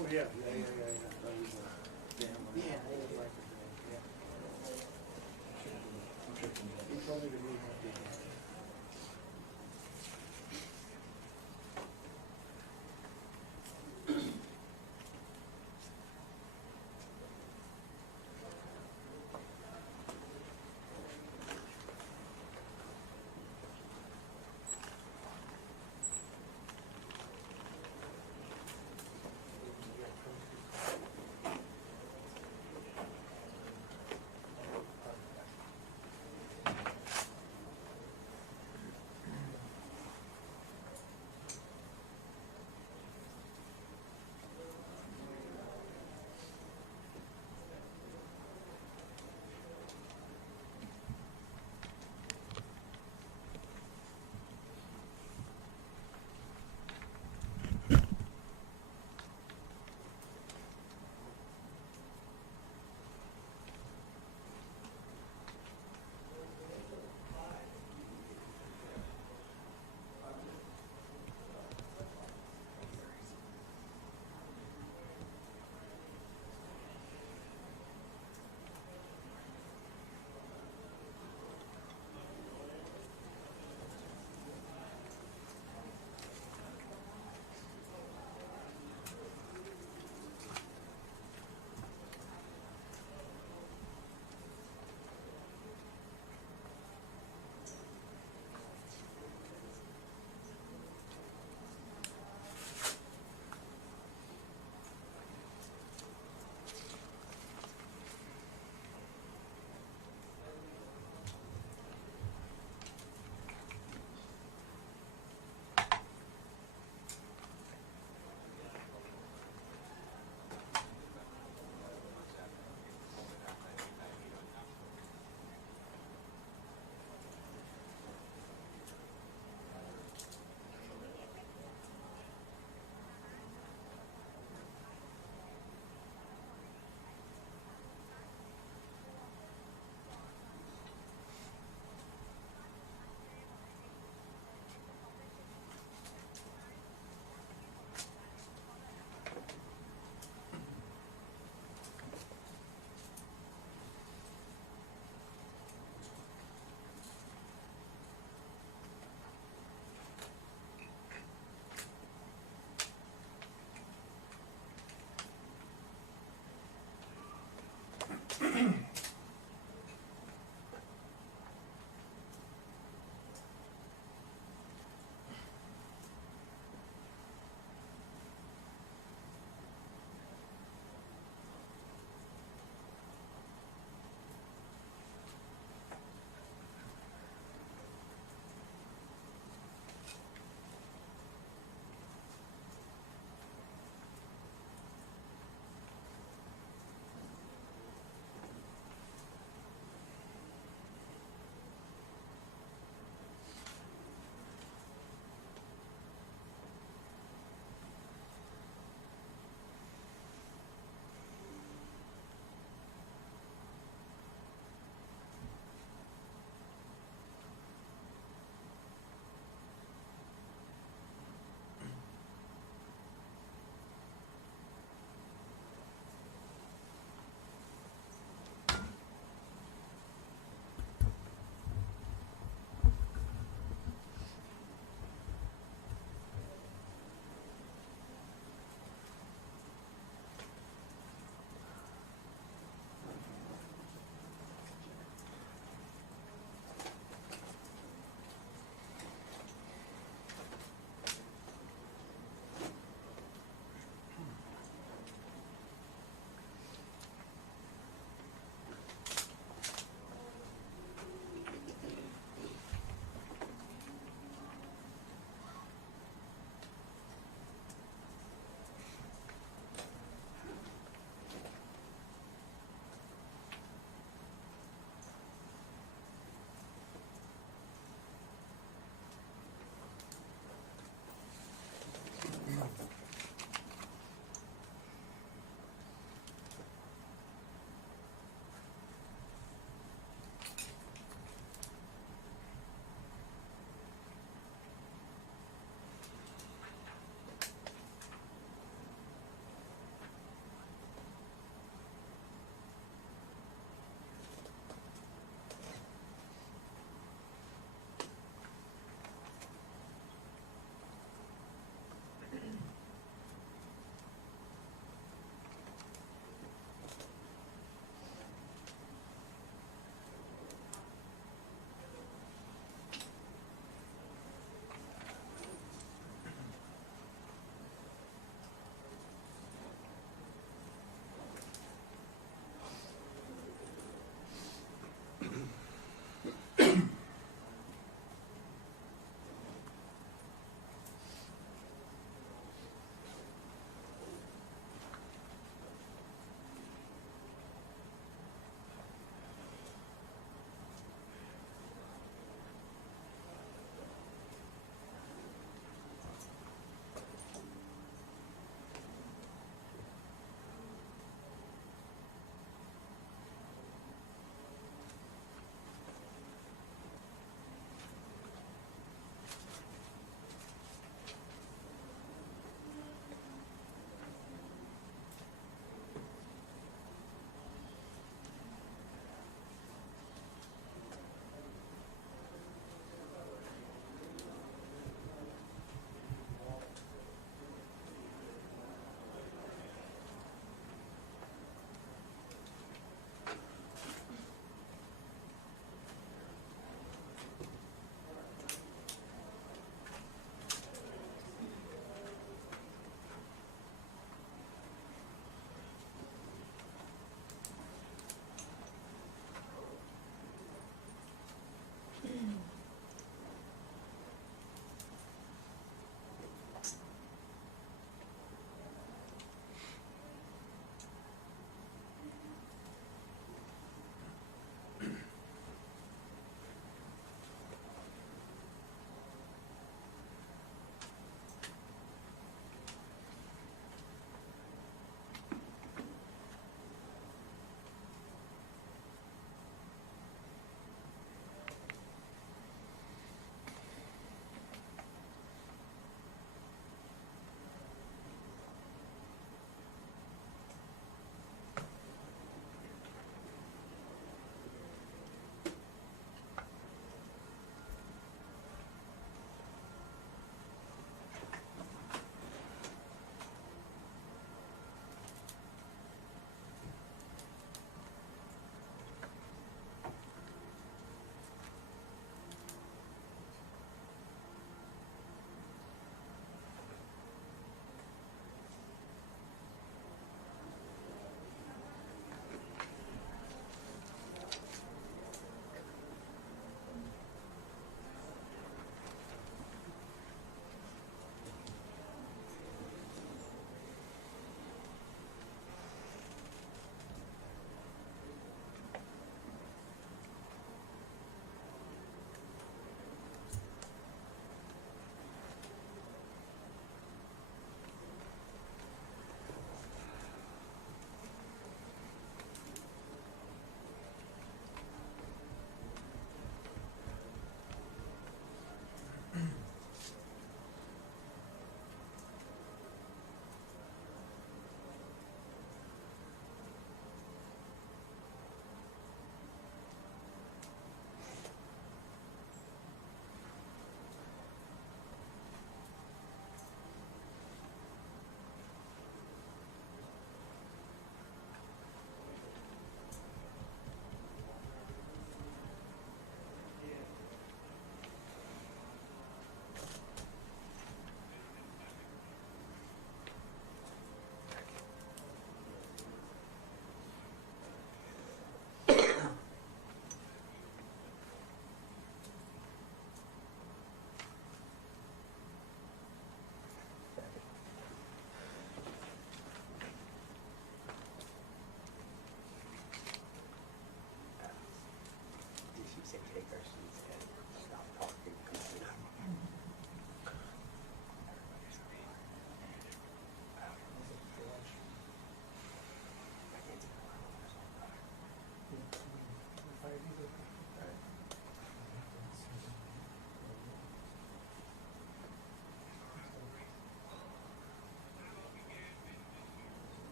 Oh, yeah. Damn. Yeah. He told me to move my feet.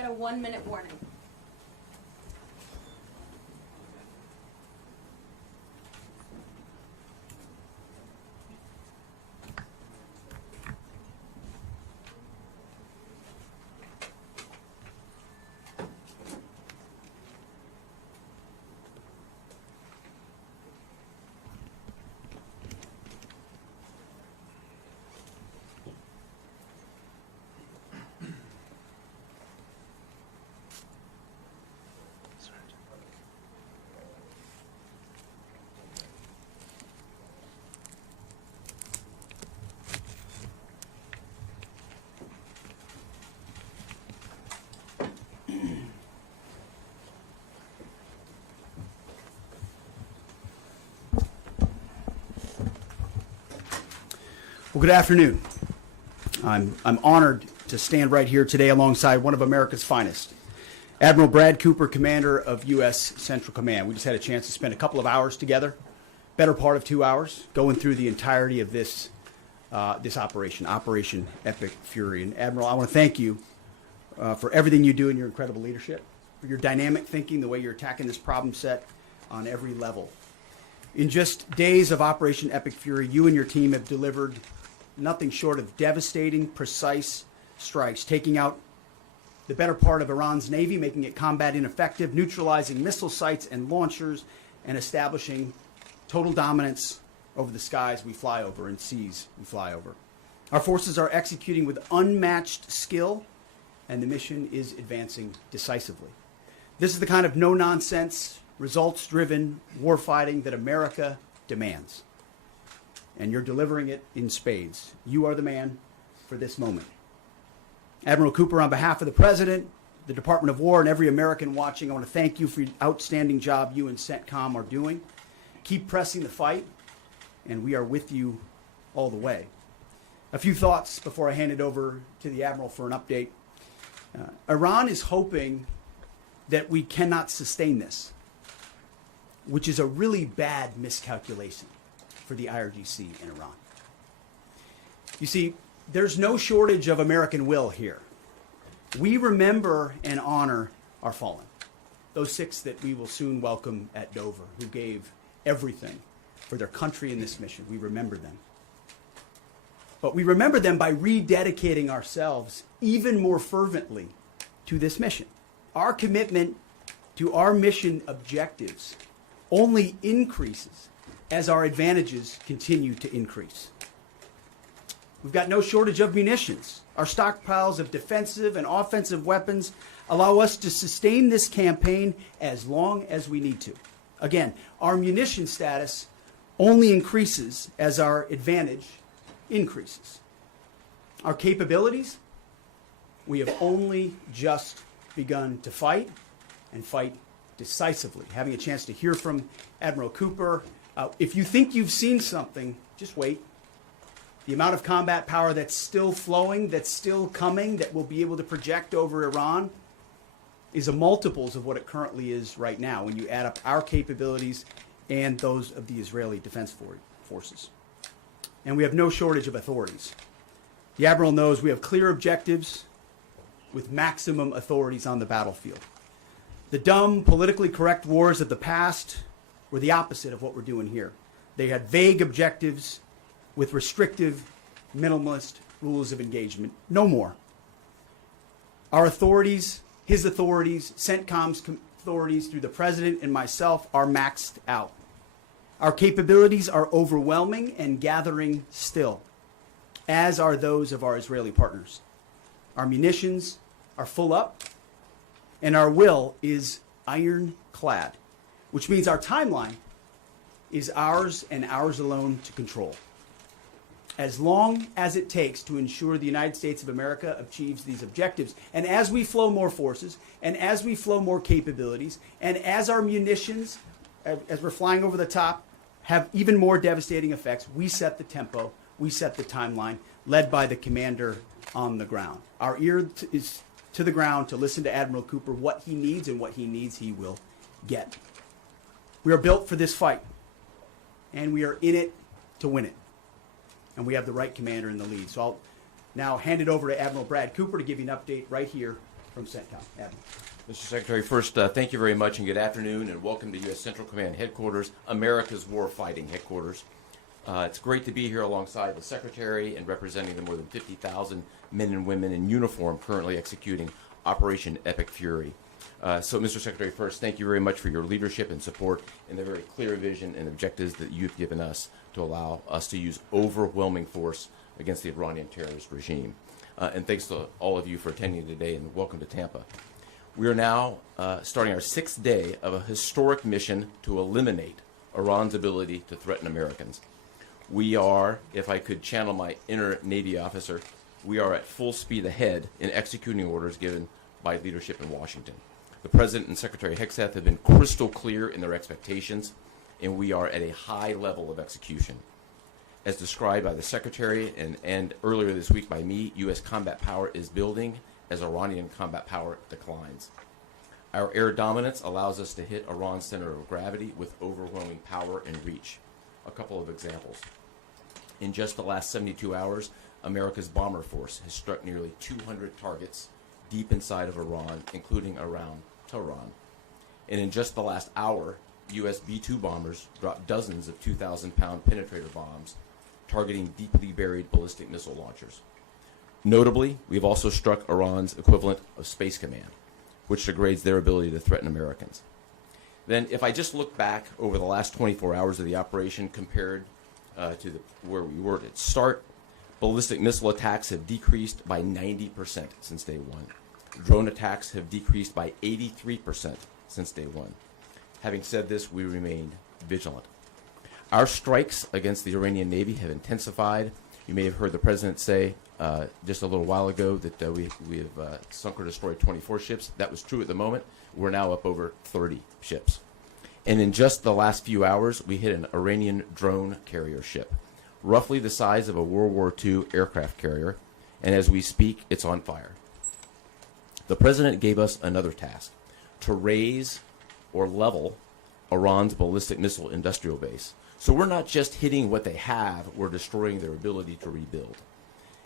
got a 1-minute warning. Well, good afternoon. I'm honored to stand right here today alongside one of America's finest, Admiral Brad Cooper, Commander of U.S. Central Command. We just had a chance to spend a couple of hours together, better part of 2 hours, going through the entirety of this operation, Operation Epic Fury. And Admiral, I want to thank you for everything you do and your incredible leadership, for your dynamic thinking, the way you're attacking this problem set on every level. In just days of Operation Epic Fury, you and your team have delivered nothing short of devastating, precise strikes, taking out the better part of Iran's Navy, making it combat ineffective, neutralizing missile sites and launchers, and establishing total dominance over the skies we fly over and seas we fly over. Our forces are executing with unmatched skill, and the mission is advancing decisively. This is the kind of no-nonsense, results-driven warfighting that America demands. And you're delivering it in spades. You are the man for this moment. Admiral Cooper, on behalf of the President, the Department of War, and every American watching, I want to thank you for the outstanding job you and CENTCOM are doing. Keep pressing the fight, and we are with you all the way. A few thoughts before I hand it over to the Admiral for an update. Iran is hoping that we cannot sustain this, which is a really bad miscalculation for the IRGC in Iran. You see, there's no shortage of American will here. We remember and honor our fallen, those 6 that we will soon welcome at Dover, who gave everything for their country in this mission. We remember them. But we remember them by rededicating ourselves even more fervently to this mission. Our commitment to our mission objectives only increases as our advantages continue to increase. We've got no shortage of munitions. Our stockpiles of defensive and offensive weapons allow us to sustain this campaign as long as we need to. Again, our munition status only increases as our advantage increases. Our capabilities, we have only just begun to fight, and fight decisively. Having a chance to hear from Admiral Cooper. If you think you've seen something, just wait. The amount of combat power that's still flowing, that's still coming, that will be able to project over Iran is a multiples of what it currently is right now when you add up our capabilities and those of the Israeli Defense Forces. And we have no shortage of authorities. The Admiral knows we have clear objectives with maximum authorities on the battlefield. The dumb, politically correct wars of the past were the opposite of what we're doing here. They had vague objectives with restrictive, minimalist rules of engagement. No more. Our authorities, his authorities, CENTCOM's authorities through the President and myself are maxed out. Our capabilities are overwhelming and gathering still, as are those of our Israeli partners. Our munitions are full up, and our will is ironclad, which means our timeline is ours and ours alone to control. As long as it takes to ensure the United States of America achieves these objectives, and as we flow more forces, and as we flow more capabilities, and as our munitions, as we're flying over the top, have even more devastating effects, we set the tempo, we set the timeline, led by the commander on the ground. Our ear is to the ground to listen to Admiral Cooper. What he needs and what he needs, he will get. We are built for this fight, and we are in it to win it. And we have the right commander in the lead. So I'll now hand it over to Admiral Brad Cooper to give you an update right here from from CENTCOM. Admiral. Mr. Secretary, first, thank you very much and good afternoon, and welcome to U.S. Central Command Headquarters, America's warfighting headquarters. It's great to be here alongside the Secretary and representing the more than 50,000 men and women in uniform currently executing Operation Epic Fury. So, Mr. Secretary, first, thank you very much for your leadership and support and the very clear vision and objectives that you've given us to allow us to use overwhelming force against the Iranian terrorist regime. And thanks to all of you for attending today, and welcome to Tampa. We are now starting our 6th day of a historic mission to eliminate Iran's ability to threaten Americans. We are, if I could channel my inner Navy officer, we are at full speed ahead in executing orders given by leadership in Washington. The President and Secretary Hegseth have been crystal clear in their expectations, and we are at a high level of execution. As described by the Secretary and earlier this week by me, U.S. combat power is building as Iranian combat power declines. Our air dominance allows us to hit Iran's center of gravity with overwhelming power and reach. A couple of examples. In just the last 72 hours, America's bomber force has struck nearly 200 targets deep inside of Iran, including around Tehran. And in just the last hour, U.S. B-2 bombers dropped dozens of 2,000-pound penetrator bombs targeting deeply buried ballistic missile launchers. Notably, we've also struck Iran's equivalent of Space Command, which degrades their ability to threaten Americans. Then, if I just look back over the last 24 hours of the operation compared to where we were at start, ballistic missile attacks have decreased by 90% since day one. Drone attacks have decreased by 83% since day one. Having said this, we remain vigilant. Our strikes against the Iranian Navy have intensified. You may have heard the President say just a little while ago that we have sunk or destroyed 24 ships. That was true at the moment. We're now up over 30 ships. And in just the last few hours, we hit an Iranian drone carrier ship, roughly the size of a World War II aircraft carrier, and as we speak, it's on fire. The President gave us another task, to raise or level Iran's ballistic missile industrial base. So we're not just hitting what they have, we're destroying their ability to rebuild.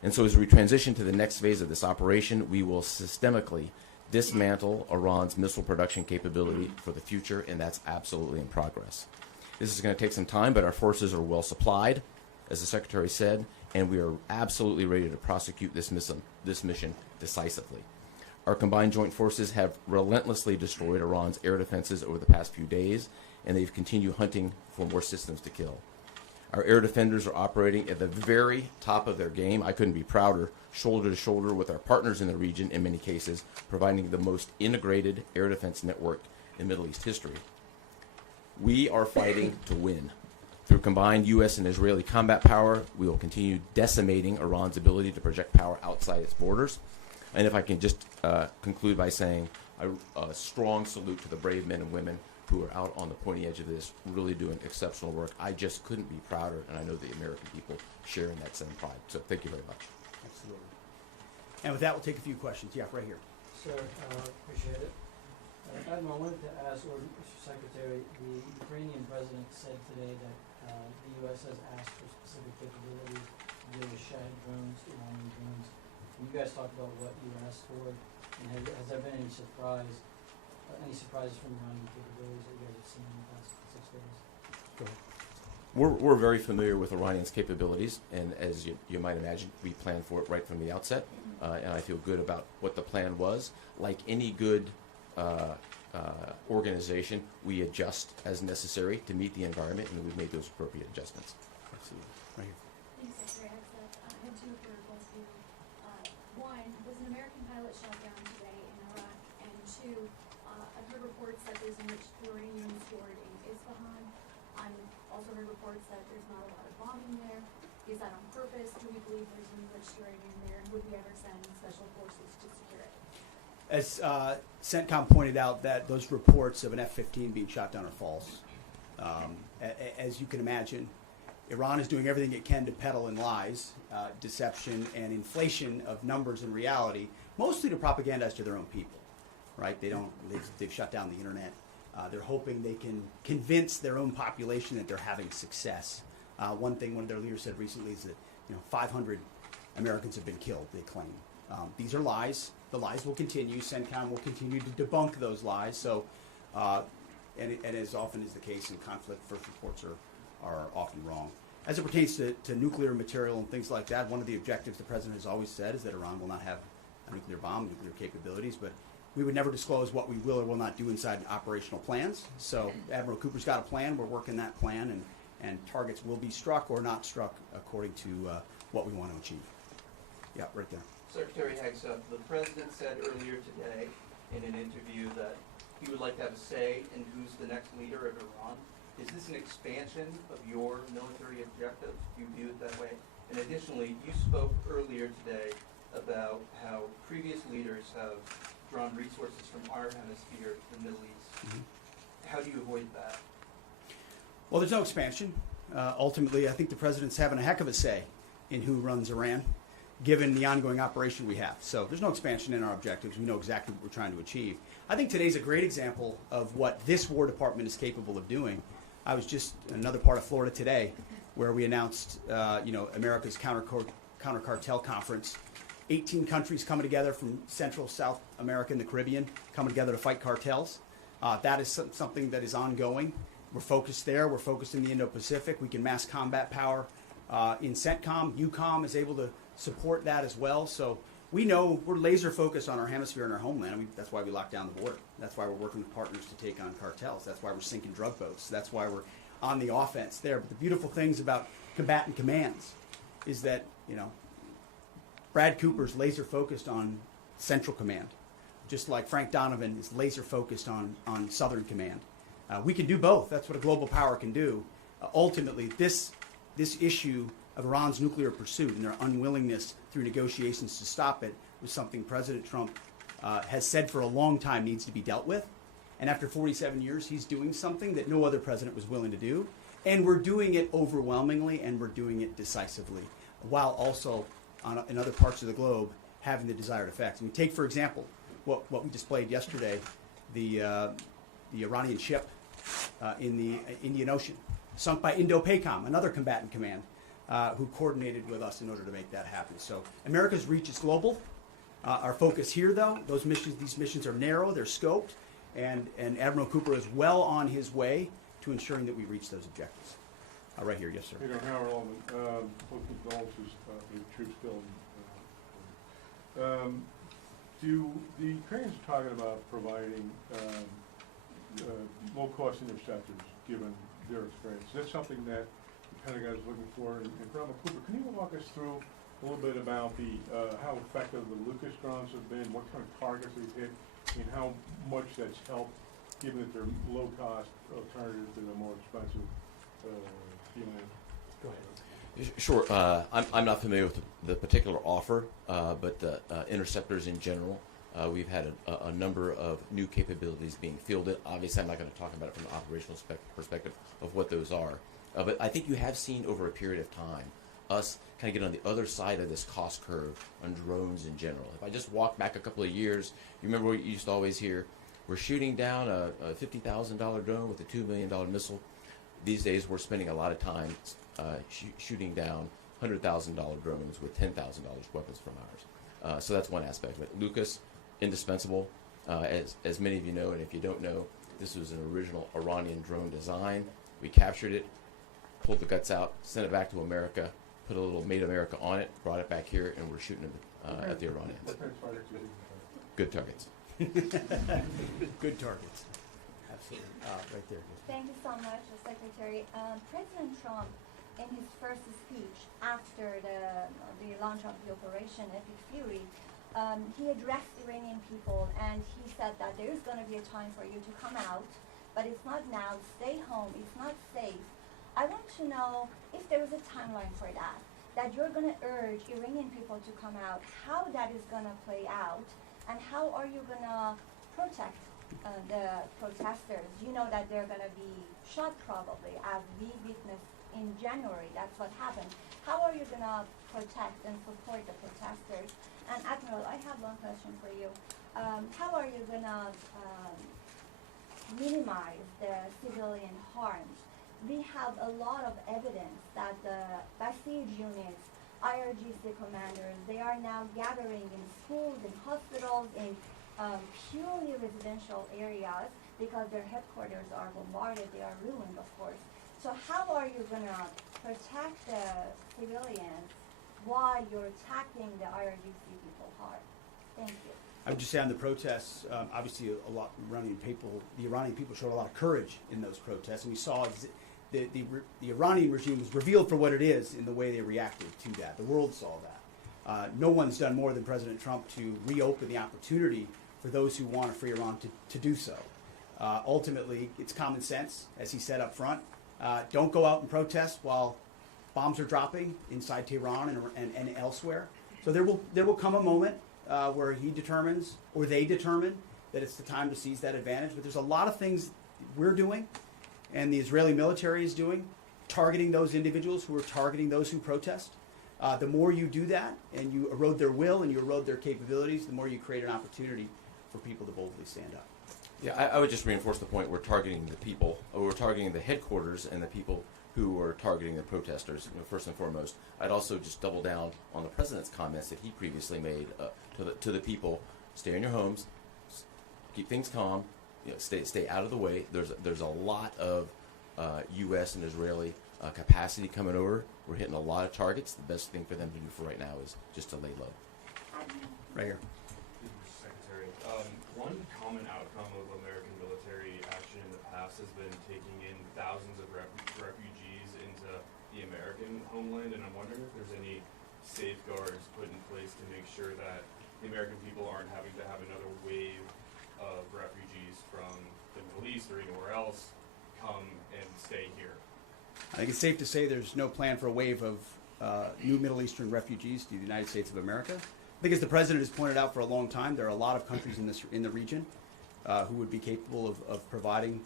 And so as we transition to the next phase of this operation, we will systemically dismantle Iran's missile production capability for the future, and that's absolutely in progress. This is going to take some time, but our forces are well supplied, as the Secretary said, and we are absolutely ready to prosecute this mission decisively. Our combined joint forces have relentlessly destroyed Iran's air defenses over the past few days, and they've continued hunting for more systems to kill. Our air defenders are operating at the very top of their game. I couldn't be prouder, shoulder to shoulder with our partners in the region in many cases, providing the most integrated air defense network in Middle East history. We are fighting to win. Through combined U.S. and Israeli combat power, we will continue decimating Iran's ability to project power outside its borders. And if I can just conclude by saying a strong salute to the brave men and women who are out on the pointy edge of this, really doing exceptional work. I just couldn't be prouder, and I know the American people share in that same pride. So thank you very much. Absolutely. And with that, we'll take a few questions. Yeah, right here. Sir, appreciate it. Admiral, I wanted to ask, or Mr. Secretary, the Ukrainian president said today that the U.S. has asked for specific capabilities to deal with Shad drones, Iranian drones. And you guys talked about what you asked for, and has there been any surprises from Iranian capabilities that you guys have seen in the past 6 days? Go ahead. We're very familiar with Iranian's capabilities, and as you might imagine, we planned for it right from the outset, and I feel good about what the plan was. Like any good organization, we adjust as necessary to meet the environment, and we've made those appropriate adjustments. Absolutely. Right here. Thanks, Secretary Hegseth. I had two for both of you. One, was an American pilot shot down today in Iraq? And two, I've heard reports that there's enriched uranium stored in Isfahan. I've also heard reports that there's not a lot of bombing there. Is that on purpose? Do we believe there's enriched uranium there? And would we ever send special forces to secure it? As CENTCOM pointed out, that those reports of an F-15 being shot down are false. As you can imagine, Iran is doing everything it can to peddle in lies, deception, and inflation of numbers and reality, mostly to propagandize to their own people. Right? They've shut down the internet. They're hoping they can convince their own population that they're having success. One thing one of their leaders said recently is that 500 Americans have been killed, they claim. These are lies. the lies will continue. CENTCOM will continue to debunk those lies. So, and as often is the case in conflict, first reports are often wrong. As it pertains to nuclear material and things like that, one of the objectives the president has always said is that Iran will not have a nuclear bomb, nuclear capabilities, but we would never disclose what we will or will not do inside operational plans. So Admiral Cooper's got a plan. We're working that plan, and targets will be struck or not struck according to what we want to achieve. Yeah, right there. Secretary Hegseth, the president said earlier today in an interview that he would like to have a say in who's the next leader of Iran. Is this an expansion of your military objectives? Do you view it that way? And additionally, you spoke earlier today about how previous leaders have drawn resources from our hemisphere to the Middle East. Mm-hmm. How do you avoid that? Well, there's no expansion. Ultimately, I think the president's having a heck of a say in who runs Iran, given the ongoing operation we have. So there's no expansion in our objectives. We know exactly what we're trying to achieve. I think today's a great example of what this War Department is capable of doing. I was just in another part of Florida today where we announced, America's counter cartel conference. 18 countries coming together from Central, South America, and the Caribbean, coming together to fight cartels. That is something that is ongoing. We're focused there. We're focused in the Indo-Pacific. We can mass combat power in CENTCOM. EUCOM is able to support that as well. So we know we're laser focused on our hemisphere and our homeland. That's why we locked down the border. That's why we're working with partners to take on cartels. That's why we're sinking drug boats. That's why we're on the offense there. But the beautiful things about combatant commands is that, Brad Cooper's laser focused on Central Command, just like Frank Donovan is laser focused on Southern Command. We can do both. That's what a global power can do. Ultimately, this issue of Iran's nuclear pursuit and their unwillingness through negotiations to stop it was something President Trump has said for a long time needs to be dealt with. And after 47 years, he's doing something that no other president was willing to do. And we're doing it overwhelmingly, and we're doing it decisively, while also in other parts of the globe having the desired effects. And we take, for example, what we displayed yesterday, the Iranian ship in the Indian Ocean, sunk by Indo-PACOM, another combatant command, who coordinated with us in order to make that happen. So America's reach is global. Our focus here, though, these missions are narrow, they're scoped, and Admiral Cooper is well on his way to ensuring that we reach those objectives. Right here, yes, sir. Howard Allman, both condolences for the troops killed. The Ukrainians are talking about providing low-cost interceptors, given their experience. Is that something that the Pentagon is looking for? And Admiral Cooper, can you walk us through a little bit about how effective the Lucas drones have been, what kind of targets they've hit, and how much that's helped, given that they're low-cost alternatives to the more expensive Go ahead. Sure. I'm not familiar with the particular offer, but the interceptors in general, we've had a number of new capabilities being fielded. Obviously, I'm not going to talk about it from an operational perspective of what those are. But I think you have seen over a period of time us kind of get on the other side of this cost curve on drones in general. If I just walk back a couple of years, you remember what you used to always hear? We're shooting down a $50,000 drone with a $2 million missile. These days, we're spending a lot of time shooting down $100,000 drones with $10,000 weapons from ours. So that's one aspect. But Lucas, indispensable. As many of you know, and if you don't know, this was an original Iranian drone design. We captured it, pulled the guts out, sent it back to America, put a little Made America on it, brought it back here, and we're shooting it at the Iranians. Good targets. Good targets. Absolutely. Right there. Thank you so much, Secretary. President Trump, in his first speech after the launch of the Operation Epic Fury, he addressed Iranian people and he said that there is going to be a time for you to come out, but it's not now. Stay home. It's not safe. I want to know if there is a timeline for that you're going to urge Iranian people to come out, how that is going to play out, and how are you going to protect the protesters? You know that they're going to be shot probably, as we witnessed in January. That's what happened. How are you going to protect and support the protesters? And Admiral, I have one question for you. How are you going to minimize the civilian harms? We have a lot of evidence that the Basij units IRGC commanders, they are now gathering in schools, in hospitals, in purely residential areas because their headquarters are bombarded, they are ruined, of course. So how are you going to protect the civilians while you're attacking the IRGC people hard? Thank you. I would just say on the protests, obviously the Iranian people showed a lot of courage in those protests, and we saw the Iranian regime was revealed for what it is in the way they reacted to that. The world saw that. No one's done more than President Trump to reopen the opportunity for those who want a free Iran to do so. Ultimately, it's common sense, as he said up front. Don't go out and protest while bombs are dropping inside Tehran and elsewhere. So there will come a moment where he determines, or they determine, that it's the time to seize that advantage. But there's a lot of things we're doing, and the Israeli military is doing, targeting those individuals who are targeting those who protest. The more you do that, and you erode their will and you erode their capabilities, the more you create an opportunity for people to boldly stand up. Yeah, I would just reinforce the point. We're targeting the people, or we're targeting the headquarters and the people who are targeting the protesters, first and foremost. I'd also just double down on the president's comments that he previously made to the people: stay in your homes, keep things calm, stay out of the way. There's a lot of U.S. and Israeli capacity coming over. We're hitting a lot of targets. The best thing for them to do for right now is just to lay low. Right here. Secretary, one common outcome of American military action in the past has been taking in thousands of refugees into the American homeland, and I'm wondering if there's any safeguards put in place to make sure that the American people aren't having to have another wave of refugees from the Middle East or anywhere else come and stay here. I think it's safe to say there's no plan for a wave of new Middle Eastern refugees to the United States of America. I think, as the president has pointed out for a long time, there are a lot of countries in the region who would be capable of providing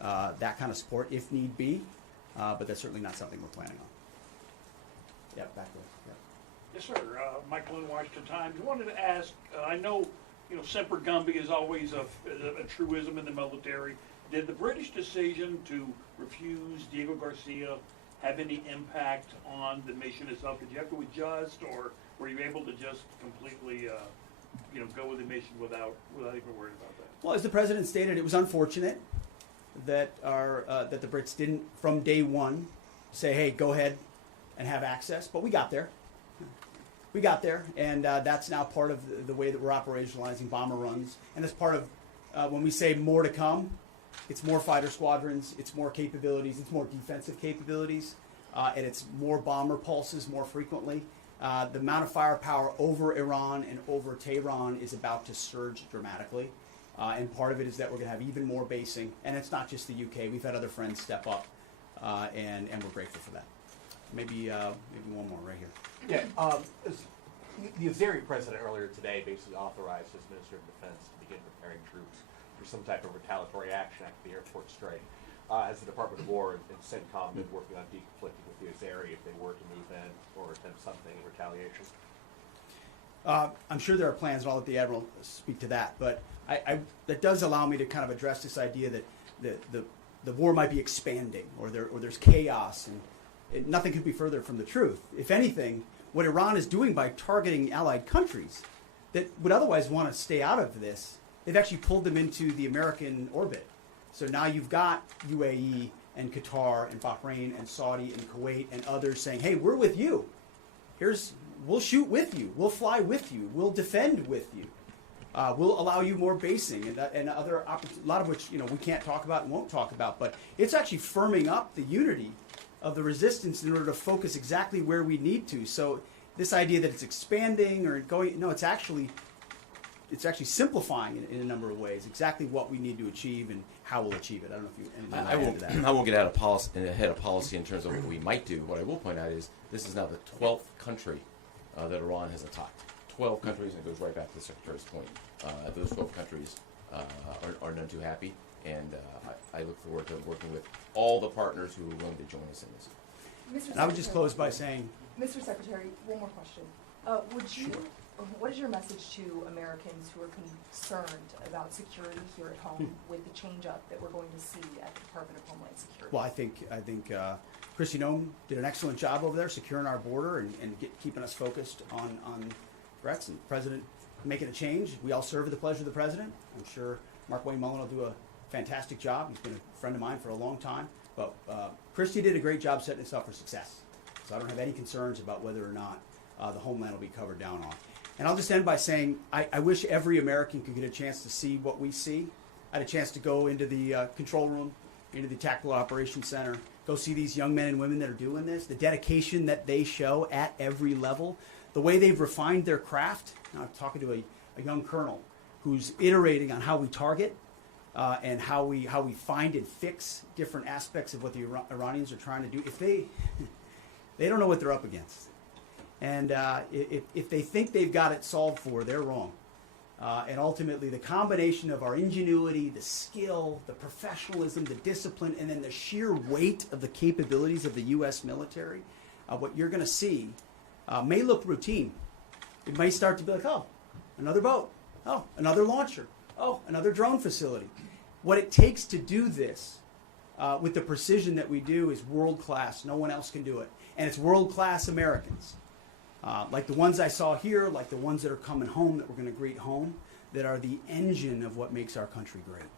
that kind of support if need be, but that's certainly not something we're planning on. Yeah, back there. Yeah. Yes, sir. Michael in Washington Times. I wanted to ask, I know, Semper Gumby is always a truism in the military. Did the British decision to refuse Diego Garcia have any impact on the mission itself? Did you have to adjust, or were you able to just completely, go with the mission without even worrying about that? Well, as the president stated, it was unfortunate that that the Brits didn't, from day one, say, "Hey, go ahead and have access." But we got there. We got there, and that's now part of the way that we're operationalizing bomber runs. And as part of when we say more to come, it's more fighter squadrons, it's more capabilities, it's more defensive capabilities, and it's more bomber pulses more frequently. The amount of firepower over Iran and over Tehran is about to surge dramatically. And part of it is that we're going to have even more basing. And it's not just the UK. We've had other friends step up, and we're grateful for that. Maybe one more right here. Yeah, the Azeri president earlier today basically authorized his Minister of Defense to begin preparing troops for some type of retaliatory action after the airport strike. Has the Department of War and CENTCOM been working on deconflicting with the Azeri if they were to move in or attempt something in retaliation? I'm sure there are plans, and I'll let the Admiral speak to that. But that does allow me to kind of address this idea that the war might be expanding, or there's chaos, and nothing could be further from the truth. If anything, what Iran is doing by targeting allied countries that would otherwise want to stay out of this, they've actually pulled them into the American orbit. So now you've got UAE and Qatar and Bahrain and Saudi and Kuwait and others saying, "Hey, we're with you. We'll shoot with you. We'll fly with you. We'll defend with you. We'll allow you more basing and other a lot of which we can't talk about and won't talk about. But it's actually firming up the unity of the resistance in order to focus exactly where we need to. So this idea that it's expanding or going, no, it's actually simplifying in a number of ways exactly what we need to achieve and how we'll achieve it. I don't know if you I won't get ahead of policy in terms of what we might do. What I will point out is this is now the 12th country that Iran has attacked. 12 countries, and it goes right back to the Secretary's point. Those 12 countries are none too happy, and I look forward to working with all the partners who are willing to join us in this. And I would just close by saying, Mr. Secretary, one more question. What is your message to Americans who are concerned about security here at home with the change-up that we're going to see at the Department of Homeland Security? well, I think Christy Nome did an excellent job over there securing our border and keeping us focused on threats. And the President making a change. We all serve at the pleasure of the President. I'm sure Mark Wayne Mullen will do a fantastic job. He's been a friend of mine for a long time. But Christy did a great job setting us up for success. So I don't have any concerns about whether or not the homeland will be covered down on. And I'll just end by saying I wish every American could get a chance to see what we see. I had a chance to go into the control room, into the Tactical Operations Center, go see these young men and women that are doing this, the dedication that they show at every level, the way they've refined their craft. Now, I'm talking to a young colonel who's iterating on how we target and how we find and fix different aspects of what the Iranians are trying to do. If they don't know what they're up against. And if they think they've got it solved for, they're wrong. And ultimately, the combination of our ingenuity, the skill, the professionalism, the discipline, and then the sheer weight of the capabilities of the U.S. military, what you're going to see may look routine. It may start to be like, oh, another boat. Oh, another launcher. Oh, another drone facility. What it takes to do this with the precision that we do is world-class. No one else can do it. And it's world-class Americans. Like the ones I saw here, like the ones that are coming home that we're going to greet home, that are the engine of what makes our country great.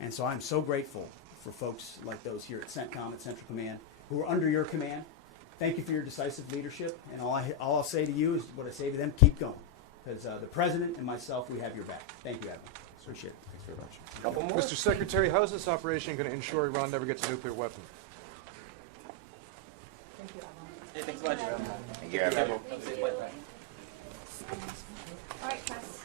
And so I'm so grateful for folks like those here at CENTCOM, at Central Command, who are under your command. Thank you for your decisive leadership. And all I'll say to you is what I say to them, keep going. Because the President and myself, we have your back. Thank you, Admiral. Appreciate it. Thanks very much. Couple more? Mr. Secretary, how is this operation going to ensure Iran never gets a nuclear weapon? Thank you, Admiral. Hey, thanks so much. Thank Thank you, Admiral. Have a safe flight back. All right, press.